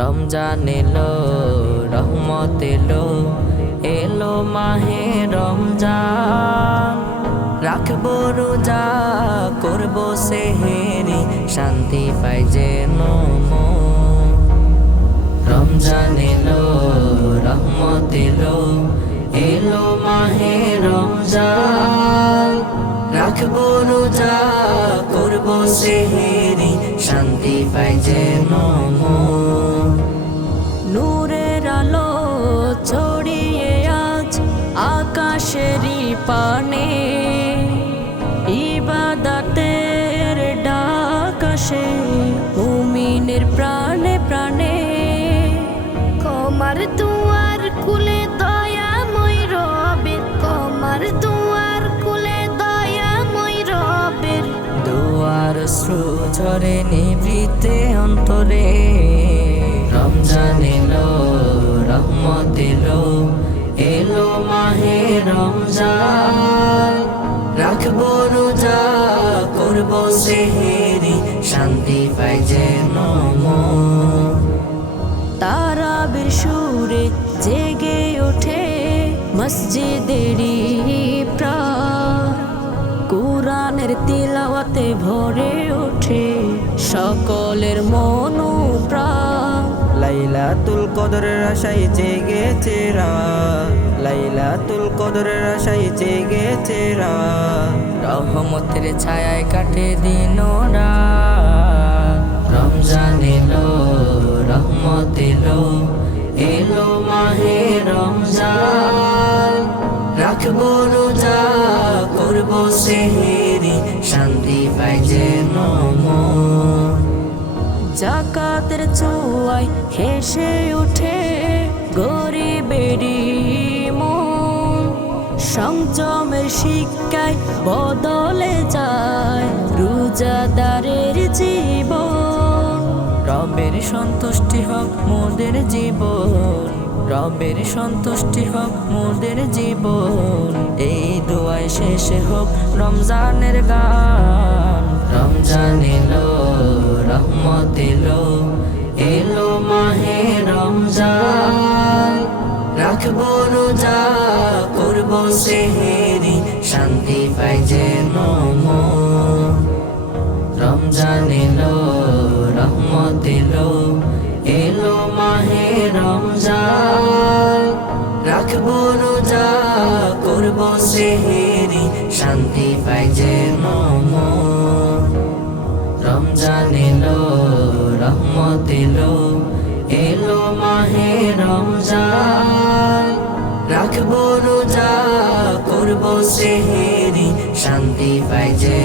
রমজান এলো, রহমত এলো, এলো মাহে রমজান। রাখবো রোজা, করবো সেহেরি, শান্তি পাই যেন মন। রমজান এলো, রহমত এলো, এলো মাহে রমজান। রাখবো রোজা, করবো সেহেরি, শান্তি পাই যেন মন। নূরের আলো ছড়িয়ে আজ আকাশেরই পানে, ইবাদতের ডাক আসে মুমিনের প্রাণে প্রাণে। কমার দুয়ার খুলে দয়াময় রবের, কমার দুয়ার খুলে দয়াময় রবের। দুয়ার শ্রু ঝরে নিভৃতে অন্তরে। রমজান এলো, রহমত এলো, এলো মাহে রমজান। রাখবো রোজা, করবো সেহেরি, শান্তি পাই যেন মন। তারাবির সুরে জেগে ওঠে মসজিদেরই প্রাণ, কুরআনের তিলাওয়াতে ভরে ওঠে সকলের মন প্রাণ। লাইলাতুল কদরের আশায় জেগেছে রাত, লাইলাতুল কদরের আশায় জেগেছে রাত। রহমতের ছায়ায় কাটে দিন ও রাত। রমজান এলো, রহমত এলো, এলো মাহে রমজান। রাখবো রোজা, করবো সেহেরি, শান্তি পাই যেন মন। জাকাতের ছোঁয়ায় হেসে ওঠে গরিবেরই মন, সংযমের শিক্ষায় বদলে যায় রোজাদারের জীবন। রবের সন্তুষ্টি হোক মোদের জীবন, রবের সন্তুষ্টি হোক মোদের জীবন। এই দোয়ায় শেষে হোক রমজানের গান। রমজান এলো, রহমত এলো, এলো মাহে রমজান। রাখবো রোজা, করবো সেহেরি, শান্তি পাই যেন মন। রমজান এলো, রহমত এলো, এলো মাহে রমজান। রাখবো রোজা, করবো সেহেরি, শান্তি পাই যেন মন। রমজান এলো, রহমত এলো, এলো মাহে রমজান। রাখবো রোজা, করবো সেহেরি, শান্তি পাই যেন